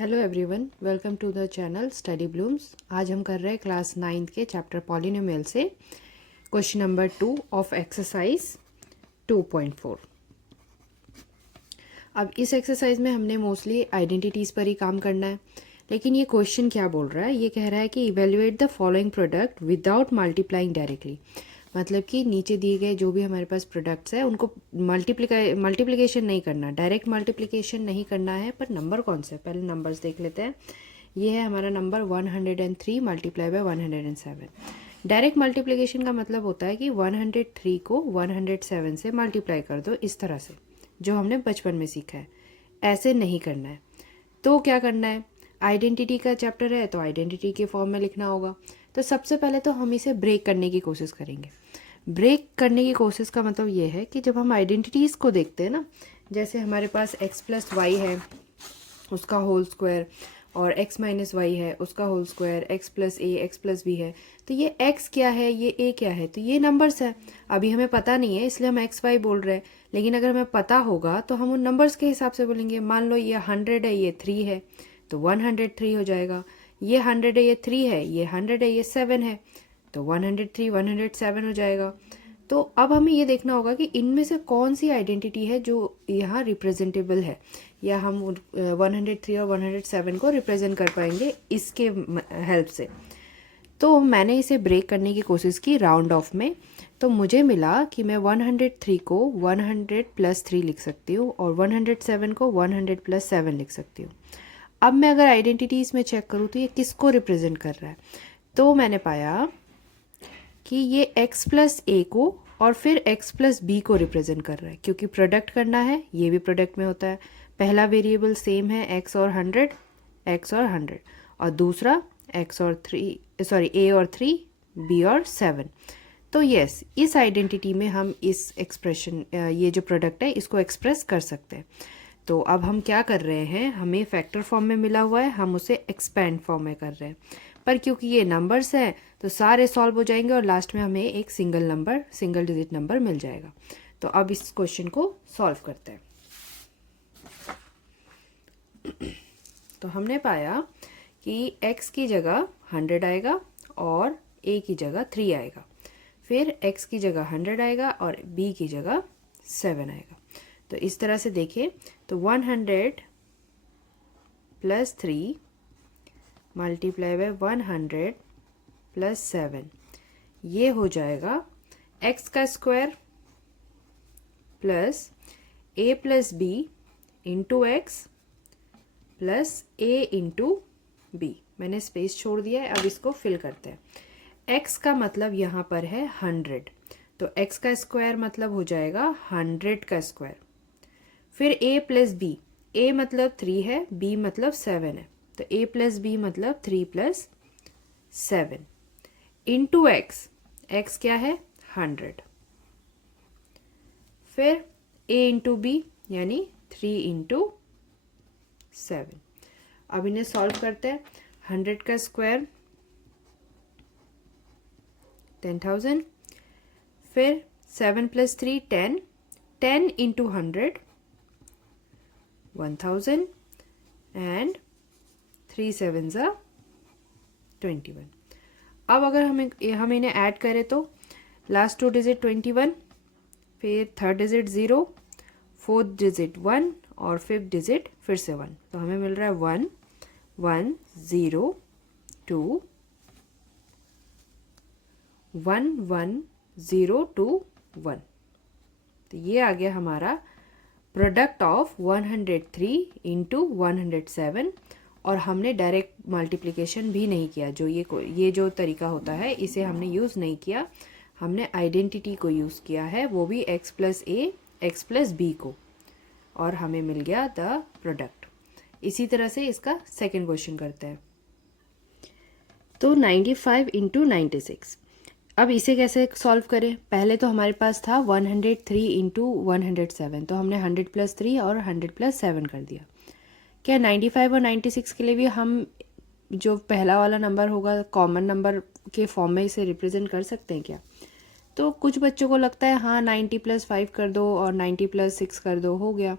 Hello everyone, welcome to the channel study blooms. आज हम कर रहे हैं क्लास 9th के चैप्टर पॉलिनोमियल से क्वेश्चन नंबर 2 ऑफ एक्सरसाइज 2.4। अब इस एक्सरसाइज में हमने मोस्टली आइडेंटिटीज़ पर ही काम करना है, लेकिन ये क्वेश्चन क्या बोल रहा है, ये कह रहा है कि evaluate the following product without multiplying directly. मतलब कि नीचे दिए गए जो भी हमारे पास प्रोडक्ट्स है उनको मल्टीप्लिकेशन नहीं करना, डायरेक्ट मल्टीप्लिकेशन नहीं करना है। पर नंबर कौन से, पहले नंबर्स देख लेते हैं। ये है हमारा number 103 multiply by 107। Direct multiplication का मतलब होता है कि 103 को 107 से मल्टीप्लाई कर दो, इस तरह से, जो हमने बचपन में सीखा है। ऐसे नहीं करना है। तो क्या करना है, आइडेंटिटी का चैप्टर है तो आइडेंटिटी के फॉर्म में लिखना होगा। तो सबसे पहले तो हम इसे ब्रेक करने की कोशिश करेंगे। ब्रेक करने की कोशिश का मतलब ये है कि जब हम आइडेंटिटीज़ को देखते हैं ना, जैसे हमारे पास x प्लस वाई है उसका होल स्क्वायर और x माइनस वाई है उसका होल स्क्वायर, x प्लस ए एक्स प्लस बी है, तो ये x क्या है, ये a क्या है, तो ये नंबर्स है। अभी हमें पता नहीं है इसलिए हम x y बोल रहे हैं, लेकिन अगर हमें पता होगा तो हम उन नंबर्स के हिसाब से बोलेंगे। मान लो ये 100 है, ये 3 है, तो 103 हो जाएगा। ये 100 है, ये 3 है, ये 100 है, ये 7 है, तो 103 107 हो जाएगा। तो अब हमें ये देखना होगा कि इनमें से कौन सी आइडेंटिटी है जो यहाँ रिप्रेजेंटेबल है, या हम 103 और 107 को रिप्रेजेंट कर पाएंगे इसके हेल्प से। तो मैंने इसे ब्रेक करने की कोशिश की राउंड ऑफ में, तो मुझे मिला कि मैं 103 को 100 प्लस 3 लिख सकती हूँ और 107 को 100 प्लस 7 लिख सकती हूँ। अब मैं अगर आइडेंटिटीज़ में चेक करूँ तो ये किसको रिप्रेजेंट कर रहा है, तो मैंने पाया कि ये x प्लस ए को और फिर x प्लस बी को रिप्रेजेंट कर रहा है, क्योंकि प्रोडक्ट करना है, ये भी प्रोडक्ट में होता है। पहला वेरिएबल सेम है x और 100, x और 100, और दूसरा x और 3, सॉरी a और 3, b और 7। तो यस, इस आइडेंटिटी में हम इस एक्सप्रेशन, ये जो प्रोडक्ट है इसको एक्सप्रेस कर सकते हैं। तो अब हम क्या कर रहे हैं, हमें फैक्टर फॉर्म में मिला हुआ है, हम उसे एक्सपेंड फॉर्म में कर रहे हैं। पर क्योंकि ये नंबर्स हैं तो सारे सॉल्व हो जाएंगे और लास्ट में हमें एक सिंगल डिजिट नंबर मिल जाएगा। तो अब इस क्वेश्चन को सॉल्व करते हैं। तो हमने पाया कि x की जगह 100 आएगा और a की जगह 3 आएगा, फिर x की जगह 100 आएगा और b की जगह 7 आएगा। तो इस तरह से देखें तो 100 प्लस 3 मल्टीप्लाई बाय 100 प्लस 7, ये हो जाएगा x का square plus a plus B into x plus a into b. मैंने स्पेस छोड़ दिया है, अब इसको फिल करते हैं। x का मतलब यहाँ पर है 100, तो x का स्क्वायर मतलब हो जाएगा 100 का स्क्वायर, फिर a प्लस बी, a मतलब 3 है, b मतलब 7 है, तो a प्लस बी मतलब 3 प्लस 7 इंटू एक्स, एक्स क्या है 100, फिर a इंटू बी यानी 3 इंटू 7। अब इन्हें सॉल्व करते हैं। 100 का स्क्वायर 10,000, फिर 7 प्लस 3 10, 10 इंटू 100 1000 एंड 3 7 ज़ा 21। अब अगर हम इन्हें ऐड करें तो लास्ट 2 डिजिट 21, फिर थर्ड डिजिट 0, फोर्थ डिजिट 1 और फिफ्थ डिजिट फिर से 1, तो हमें मिल रहा है 1 1 0 2 1 1 0 2 1। तो ये आ गया हमारा प्रोडक्ट ऑफ 103 इंटू 107, और हमने डायरेक्ट मल्टीप्लिकेशन भी नहीं किया। जो ये जो तरीका होता है इसे हमने यूज़ नहीं किया, हमने आइडेंटिटी को यूज़ किया है, वो भी x प्लस ए एक्स प्लस बी को, और हमें मिल गया द प्रोडक्ट। इसी तरह से इसका सेकेंड क्वेश्चन करते हैं। तो 95 इंटू 96, अब इसे कैसे सॉल्व करें। पहले तो हमारे पास था 103 इंटू 107, तो हमने 100 प्लस 3 और 100 प्लस 7 कर दिया। क्या 95 और 96 के लिए भी हम जो पहला वाला नंबर होगा कॉमन नंबर के फॉर्म में इसे रिप्रेजेंट कर सकते हैं क्या। तो कुछ बच्चों को लगता है हाँ 90 प्लस 5 कर दो और 90 प्लस 6 कर दो, हो गया।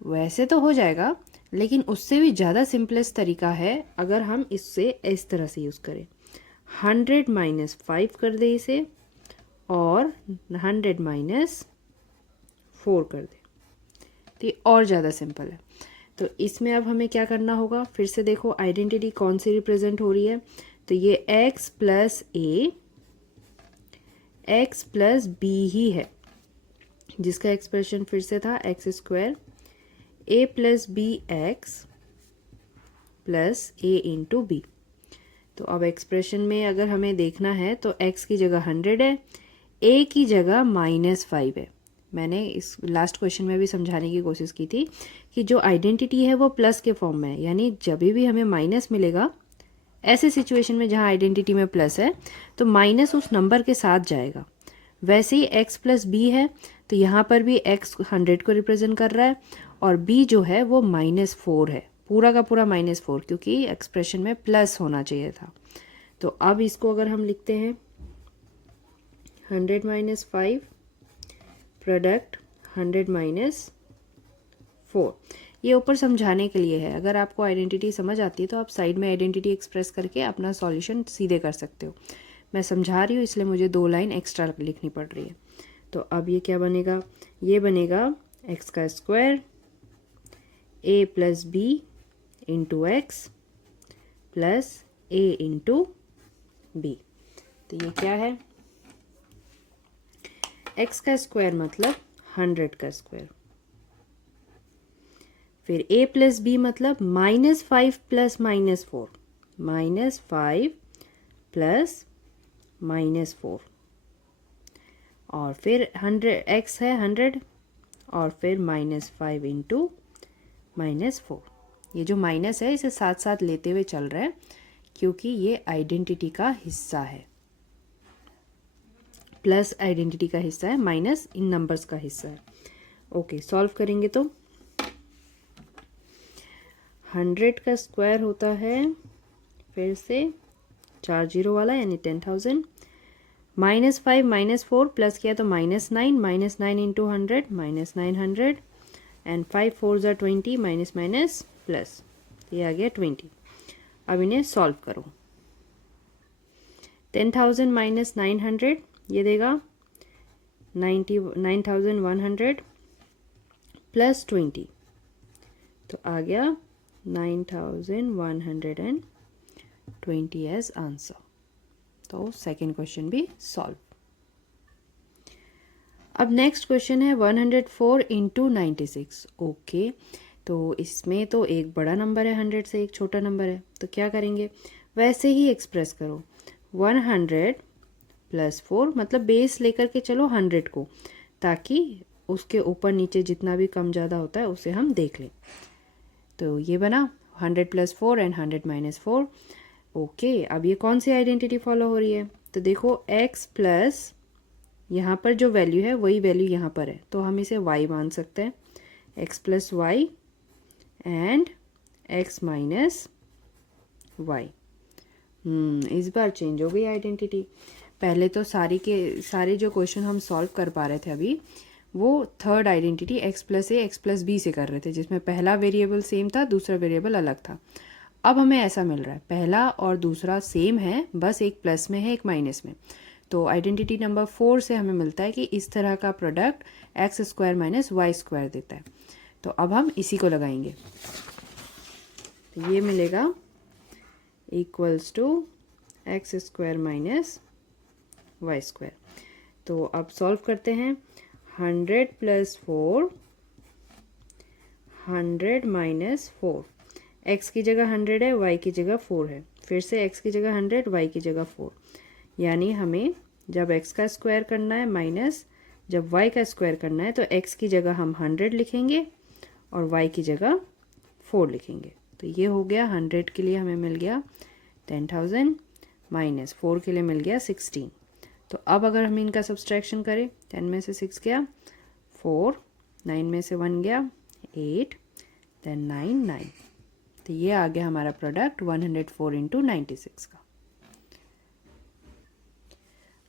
वैसे तो हो जाएगा, लेकिन उससे भी ज़्यादा सिंपलेस्ट तरीका है अगर हम इससे इस तरह से यूज़ करें, 100 माइनस 5 कर दे इसे और 100 माइनस 4 कर दे, तो ये और ज़्यादा सिंपल है। तो इसमें अब हमें क्या करना होगा, फिर से देखो आइडेंटिटी कौन सी रिप्रेजेंट हो रही है, तो ये x प्लस ए x प्लस बी ही है, जिसका एक्सप्रेशन फिर से था x square A plus B x plus A into B. तो अब एक्सप्रेशन में अगर हमें देखना है तो x की जगह 100 है, a की जगह -5 है। मैंने इस लास्ट क्वेश्चन में भी समझाने की कोशिश की थी कि जो आइडेंटिटी है वो प्लस के फॉर्म में है, यानी जब भी हमें माइनस मिलेगा ऐसे सिचुएशन में जहाँ आइडेंटिटी में प्लस है तो माइनस उस नंबर के साथ जाएगा। वैसे ही x प्लस बी है तो यहाँ पर भी x 100 को रिप्रेजेंट कर रहा है और b जो है वो -4 है, पूरा का पूरा -4, क्योंकि एक्सप्रेशन में प्लस होना चाहिए था। तो अब इसको अगर हम लिखते हैं 100 माइनस 5 प्रोडक्ट 100 माइनस 4, ये ऊपर समझाने के लिए है। अगर आपको आइडेंटिटी समझ आती है तो आप साइड में आइडेंटिटी एक्सप्रेस करके अपना सॉल्यूशन सीधे कर सकते हो। मैं समझा रही हूँ इसलिए मुझे 2 लाइन एक्स्ट्रा लिखनी पड़ रही है। तो अब ये क्या बनेगा, ये बनेगा एक्स का square A plus B into x plus A into B. तो ये क्या है, एक्स का स्क्वायर मतलब 100 का स्क्वायर, फिर a प्लस बी मतलब -5 प्लस -4, -5 प्लस -4, और फिर 100 x है 100 और फिर -5 इंटू -4। ये जो माइनस है इसे साथ साथ लेते हुए चल रहा है क्योंकि ये आइडेंटिटी का हिस्सा है, प्लस आइडेंटिटी का हिस्सा है, माइनस इन नंबर्स का हिस्सा है। ओके, सॉल्व करेंगे तो 100 का स्क्वायर होता है फिर से 4 जीरो वाला यानी 10,000, -5 -4 प्लस किया तो -9 इंटू 100 -900 एंड 5 4 ज़ा 20 माइनस माइनस प्लस, ये आ गया 20। अब इन्हें सॉल्व करो, 10,000 माइनस 900 ये देगा 9,100 प्लस 20, तो आ गया 9,120 एज आंसर। तो सेकेंड क्वेश्चन भी सॉल्व। अब नेक्स्ट क्वेश्चन है 104 इंटू 96। ओके, तो इसमें तो एक बड़ा नंबर है 100 से, एक छोटा नंबर है, तो क्या करेंगे, वैसे ही एक्सप्रेस करो, 100 प्लस 4 मतलब बेस लेकर के चलो 100 को, ताकि उसके ऊपर नीचे जितना भी कम ज़्यादा होता है उसे हम देख लें। तो ये बना 100 प्लस 4 एंड 100 माइनस 4। ओके, अब ये कौन सी आइडेंटिटी फॉलो हो रही है, तो देखो x प्लस यहाँ पर जो वैल्यू है वही वैल्यू यहाँ पर है, तो हम इसे y मान सकते हैं, x plus y and x minus y. इस बार चेंज हो गई आइडेंटिटी। पहले तो सारे जो क्वेश्चन हम सॉल्व कर पा रहे थे अभी, वो थर्ड आइडेंटिटी x प्लस ए एक्स प्लस बी से कर रहे थे, जिसमें पहला वेरिएबल सेम था, दूसरा वेरिएबल अलग था। अब हमें ऐसा मिल रहा है, पहला और दूसरा सेम है, बस एक प्लस में है एक माइनस में। तो आइडेंटिटी नंबर 4 से हमें मिलता है कि इस तरह का product x square minus y square देता है। तो अब हम इसी को लगाएंगे, तो ये मिलेगा equals to x square minus y square. तो अब सॉल्व करते हैं, 100 प्लस 4 100 माइनस 4, x की जगह 100 है, y की जगह 4 है, फिर से x की जगह 100 y की जगह 4, यानी हमें जब x का स्क्वायर करना है माइनस जब y का स्क्वायर करना है तो x की जगह हम 100 लिखेंगे और y की जगह 4 लिखेंगे। तो ये हो गया 100 के लिए हमें मिल गया 10,000 माइनस 4 के लिए मिल गया 16। तो अब अगर हम इनका सब्सट्रैक्शन करें, 10 में से 6 गया 4, 9 में से 1 गया 8, देन 9। तो ये आ गया हमारा प्रोडक्ट 104 इंटू 96 का।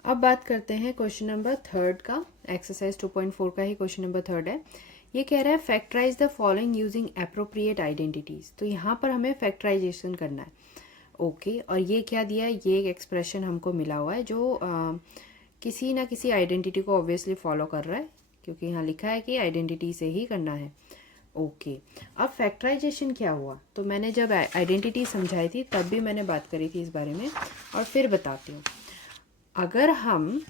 अब बात करते हैं क्वेश्चन नंबर थर्ड का, एक्सरसाइज 2.4 का ही क्वेश्चन नंबर थर्ड है। ये कह रहा है factorise the following using appropriate identities. तो यहाँ पर हमें फैक्टराइजेशन करना है। ओके और ये क्या दिया है, ये एक एक्सप्रेशन हमको मिला हुआ है जो किसी ना किसी आइडेंटिटी को ऑब्वियसली फॉलो कर रहा है, क्योंकि यहाँ लिखा है कि आइडेंटिटी से ही करना है। ओके अब फैक्टराइजेशन क्या हुआ, तो मैंने जब आइडेंटिटी समझाई थी तब भी मैंने बात करी थी इस बारे में, और फिर बताती हूँ। अगर हम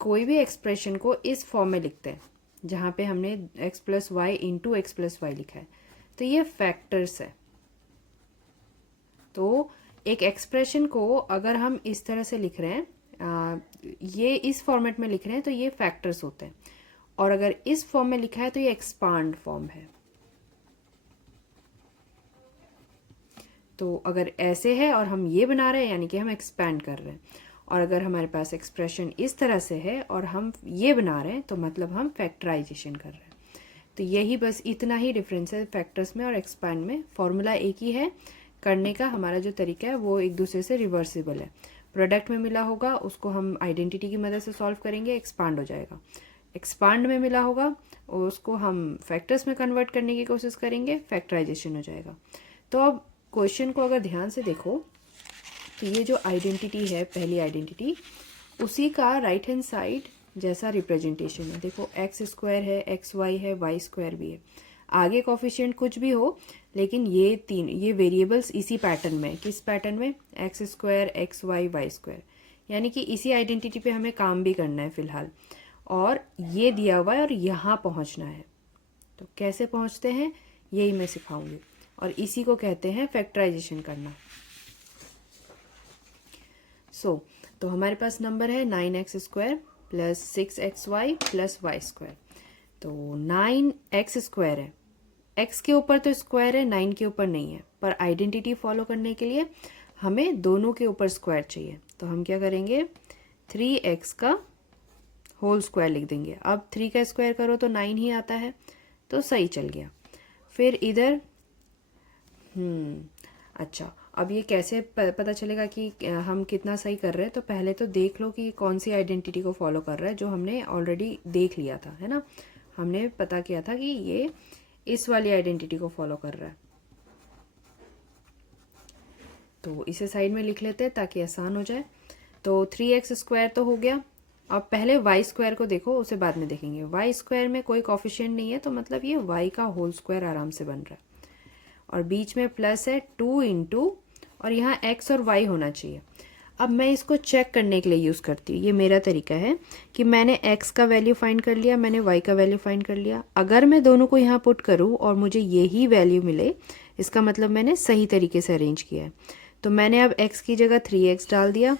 कोई भी एक्सप्रेशन को इस फॉर्म में लिखते हैं जहाँ पे हमने x plus y into x plus y लिखा है, तो ये फैक्टर्स है। तो एक एक्सप्रेशन को अगर हम इस तरह से लिख रहे हैं, ये इस फॉर्मेट में लिख रहे हैं, तो ये फैक्टर्स होते हैं। और अगर इस फॉर्म में लिखा है तो ये एक्सपांड फॉर्म है। तो अगर ऐसे है और हम ये बना रहे हैं यानी कि हम एक्सपैंड कर रहे हैं, और अगर हमारे पास एक्सप्रेशन इस तरह से है और हम ये बना रहे हैं तो मतलब हम फैक्टराइजेशन कर रहे हैं। तो यही बस इतना ही डिफरेंस है फैक्टर्स में और एक्सपैंड में। फॉर्मूला एक ही है, करने का हमारा जो तरीका है वो एक दूसरे से रिवर्सिबल है। प्रोडक्ट में मिला होगा उसको हम आइडेंटिटी की मदद से सॉल्व करेंगे, एक्सपांड हो जाएगा। एक्सपांड में मिला होगा उसको हम फैक्टर्स में कन्वर्ट करने की कोशिश करेंगे, फैक्टराइजेशन हो जाएगा। तो अब क्वेश्चन को अगर ध्यान से देखो तो ये जो आइडेंटिटी है, पहली आइडेंटिटी, उसी का राइट हैंड साइड जैसा रिप्रेजेंटेशन है। देखो एक्स स्क्वायर है, एक्स वाई है, वाई स्क्वायर भी है। आगे कोफिशिएंट कुछ भी हो, लेकिन ये वेरिएबल्स इसी पैटर्न में, किस पैटर्न में, x square, x y, y square, यानी कि इसी आइडेंटिटी पे हमें काम भी करना है फिलहाल। और ये दिया हुआ है और यहाँ पहुँचना है। तो कैसे पहुँचते हैं यही मैं सिखाऊंगी, और इसी को कहते हैं फैक्टराइजेशन करना। तो हमारे पास नंबर है 9x square plus 6xy plus y square. तो 9x स्क्वायर है, x के ऊपर तो स्क्वायर है, 9 के ऊपर नहीं है, पर आइडेंटिटी फॉलो करने के लिए हमें दोनों के ऊपर स्क्वायर चाहिए। तो हम क्या करेंगे, 3x का होल स्क्वायर लिख देंगे। अब 3 का स्क्वायर करो तो 9 ही आता है, तो सही चल गया। फिर इधर अच्छा, अब ये कैसे पता चलेगा कि हम कितना सही कर रहे हैं, तो पहले तो देख लो कि कौन सी आइडेंटिटी को फॉलो कर रहा है, जो हमने ऑलरेडी देख लिया था, है ना। हमने पता किया था कि ये इस वाली आइडेंटिटी को फॉलो कर रहा है। तो इसे साइड में लिख लेते हैं ताकि आसान हो जाए। तो 3x स्क्वायर तो हो गया। अब पहले वाई स्क्वायर को देखो, उसे बाद में देखेंगे। वाई स्क्वायर में कोई कॉफिशिएंट नहीं है, तो मतलब ये वाई का होल स्क्वायर आराम से बन रहा है। और बीच में प्लस है 2 इंटू, और यहाँ x और y होना चाहिए। अब मैं इसको चेक करने के लिए यूज़ करती हूँ, ये मेरा तरीका है कि मैंने x का वैल्यू फाइंड कर लिया, मैंने y का वैल्यू फाइंड कर लिया। अगर मैं दोनों को यहाँ पुट करूँ और मुझे यही वैल्यू मिले, इसका मतलब मैंने सही तरीके से अरेंज किया है। तो मैंने अब x की जगह 3x डाल दिया,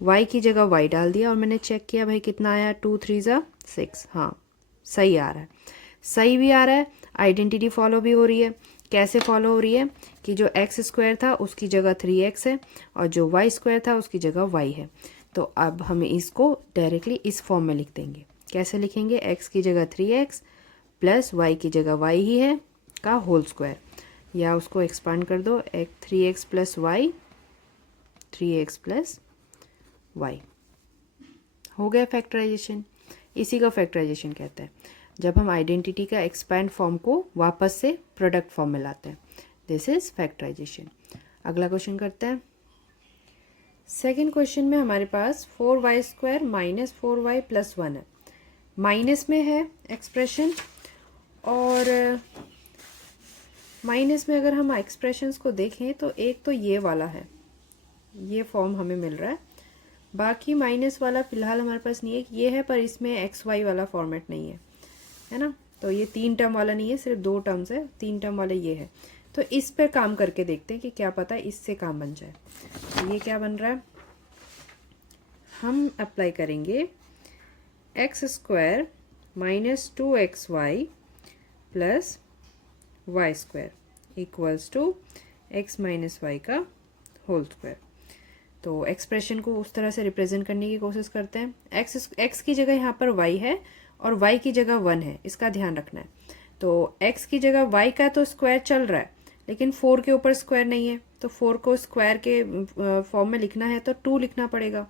y की जगह y डाल दिया, और मैंने चेक किया भाई कितना आया, 2 3 ज़ा 6। हाँ सही आ रहा है, सही भी आ रहा है, आइडेंटिटी फॉलो भी हो रही है। कैसे फॉलो हो रही है कि जो x स्क्वायर था उसकी जगह 3x है, और जो y स्क्वायर था उसकी जगह y है। तो अब हम इसको डायरेक्टली इस फॉर्म में लिख देंगे। कैसे लिखेंगे, x की जगह 3x प्लस y की जगह y ही है का होल स्क्वायर, या उसको एक्सपांड कर दो, 3x plus Y, 3x plus Y. हो गया फैक्टराइजेशन। इसी का फैक्टराइजेशन कहते हैं, जब हम आइडेंटिटी का एक्सपैंड फॉर्म को वापस से प्रोडक्ट फॉर्म में लाते हैं। This is factorisation. अगला क्वेश्चन करते हैं। सेकेंड क्वेश्चन में हमारे पास 4y square minus 4y plus 1 है। माइनस में है एक्सप्रेशन, और माइनस में अगर हम एक्सप्रेशंस को देखें तो एक तो ये वाला है, ये फॉर्म हमें मिल रहा है। बाकी माइनस वाला फिलहाल हमारे पास नहीं है, ये है पर इसमें एक्स वाई वाला फॉर्मेट नहीं है ना। तो ये 3 टर्म वाला नहीं है, सिर्फ 2 टर्म्स है, 3 टर्म वाला ये है। तो इस पर काम करके देखते हैं कि क्या पता इससे काम बन जाए। तो ये क्या बन रहा है, हम अप्लाई करेंगे x square minus 2xy plus y square equals to x minus y का होल स्क्वायर। तो एक्सप्रेशन को उस तरह से रिप्रेजेंट करने की कोशिश करते हैं। एक्स की जगह यहाँ पर y है और y की जगह 1 है, इसका ध्यान रखना है। तो x की जगह y का तो स्क्वायर चल रहा है, लेकिन 4 के ऊपर स्क्वायर नहीं है, तो 4 को स्क्वायर के फॉर्म में लिखना है तो 2 लिखना पड़ेगा।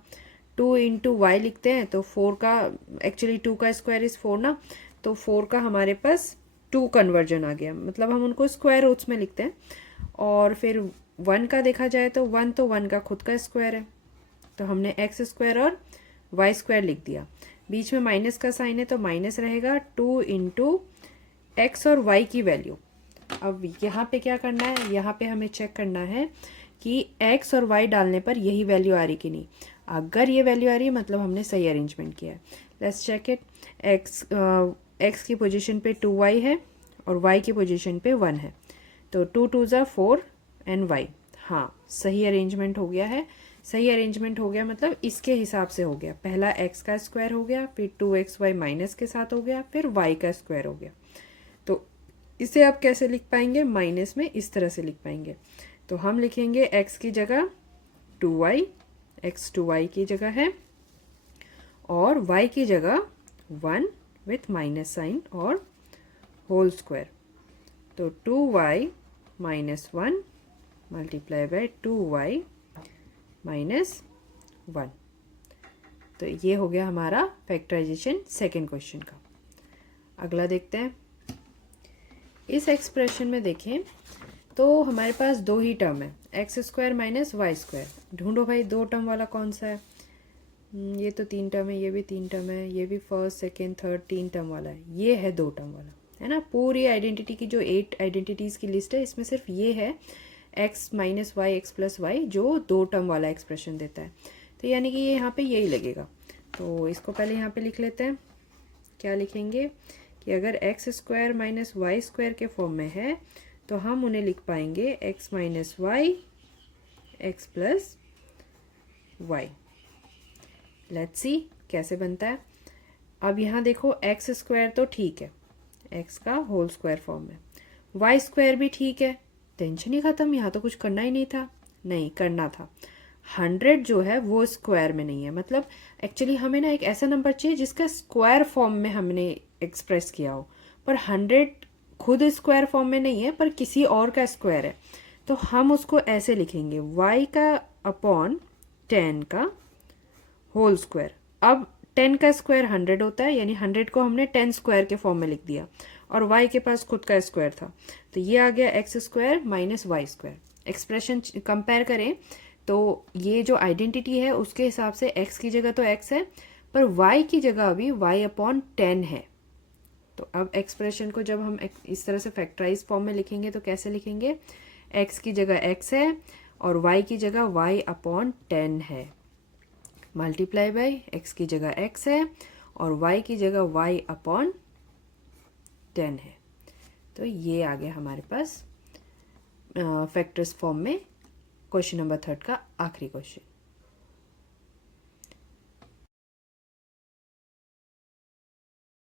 2 इंटू वाई लिखते हैं तो 4 का, एक्चुअली 2 का स्क्वायर इज 4 ना, तो 4 का हमारे पास 2 कन्वर्जन आ गया, मतलब हम उनको स्क्वायर रूट्स में लिखते हैं। और फिर 1 का देखा जाए तो 1 का खुद का स्क्वायर है, तो हमने एक्स स्क्वायर और वाई स्क्वायर लिख दिया। बीच में माइनस का साइन है तो माइनस रहेगा 2 इंटू एक्स और वाई की वैल्यू। अब यहाँ पे क्या करना है, यहाँ पे हमें चेक करना है कि एक्स और वाई डालने पर यही वैल्यू आ रही कि नहीं। अगर ये वैल्यू आ रही है मतलब हमने सही अरेंजमेंट किया है। Let's check it. एक्स की पोजीशन पे 2y है और y की पोजीशन पे 1 है, तो 2 2 ज़ा 4 एंड y। हाँ, सही अरेंजमेंट हो गया है। सही अरेंजमेंट हो गया मतलब इसके हिसाब से हो गया। पहला x का स्क्वायर हो गया, फिर 2xy माइनस के साथ हो गया, फिर y का स्क्वायर हो गया। तो इसे आप कैसे लिख पाएंगे, माइनस में इस तरह से लिख पाएंगे। तो हम लिखेंगे x की जगह 2y, x 2y की जगह है, और y की जगह 1 विथ माइनस साइन और होल स्क्वायर। तो 2y minus 1 multiply by 2y minus 1। तो ये हो गया हमारा फैक्टराइजेशन सेकेंड क्वेश्चन का। अगला देखते हैं। इस एक्सप्रेशन में देखें तो हमारे पास दो ही टर्म है, x square minus y square. ढूंढो भाई दो टर्म वाला कौन सा है। ये तो 3 टर्म है, ये भी 3 टर्म है, ये भी फर्स्ट सेकेंड थर्ड 3 टर्म वाला है, ये है 2 टर्म वाला, है ना। पूरी आइडेंटिटी की जो 8 आइडेंटिटीज़ की लिस्ट है इसमें सिर्फ ये है x minus y x plus y जो 2 टर्म वाला एक्सप्रेशन देता है। तो यानी कि ये यहाँ पे यही लगेगा। तो इसको पहले यहाँ पे लिख लेते हैं। क्या लिखेंगे कि अगर x square minus y square के फॉर्म में है तो हम उन्हें लिख पाएंगे x minus y x plus y. Let's see कैसे बनता है। अब यहाँ देखो एक्स स्क्वायर तो ठीक है, एक्स का होल स्क्वायर फॉर्म में, वाई स्क्वायर भी ठीक है, टेंशन ही खत्म, यहाँ तो कुछ करना ही नहीं था। नहीं करना था, 100 जो है वो स्क्वायर में नहीं है। मतलब एक्चुअली हमें ना एक ऐसा नंबर चाहिए जिसका स्क्वायर फॉर्म में हमने एक्सप्रेस किया हो, पर 100 खुद स्क्वायर फॉर्म में नहीं है पर किसी और का स्क्वायर है। तो हम उसको ऐसे लिखेंगे y का अपॉन 10 का होल स्क्वायर। अब 10 का स्क्वायर 100 होता है, यानी 100 को हमने 10 स्क्वायर के फॉर्म में लिख दिया, और y के पास खुद का स्क्वायर था, तो ये आ गया x square minus y square. Expression compare करें तो ये जो आइडेंटिटी है उसके हिसाब से x की जगह तो x है, पर y की जगह अभी y अपॉन 10 है। तो अब एक्सप्रेशन को जब हम इस तरह से फैक्टराइज फॉर्म में लिखेंगे तो कैसे लिखेंगे, x की जगह x है और y की जगह y अपॉन 10 है, मल्टीप्लाई बाय x की जगह x है और y की जगह y अपॉन 10 है। तो ये आ गया हमारे पास फैक्टर्स फॉर्म में क्वेश्चन नंबर 3 का आखिरी क्वेश्चन।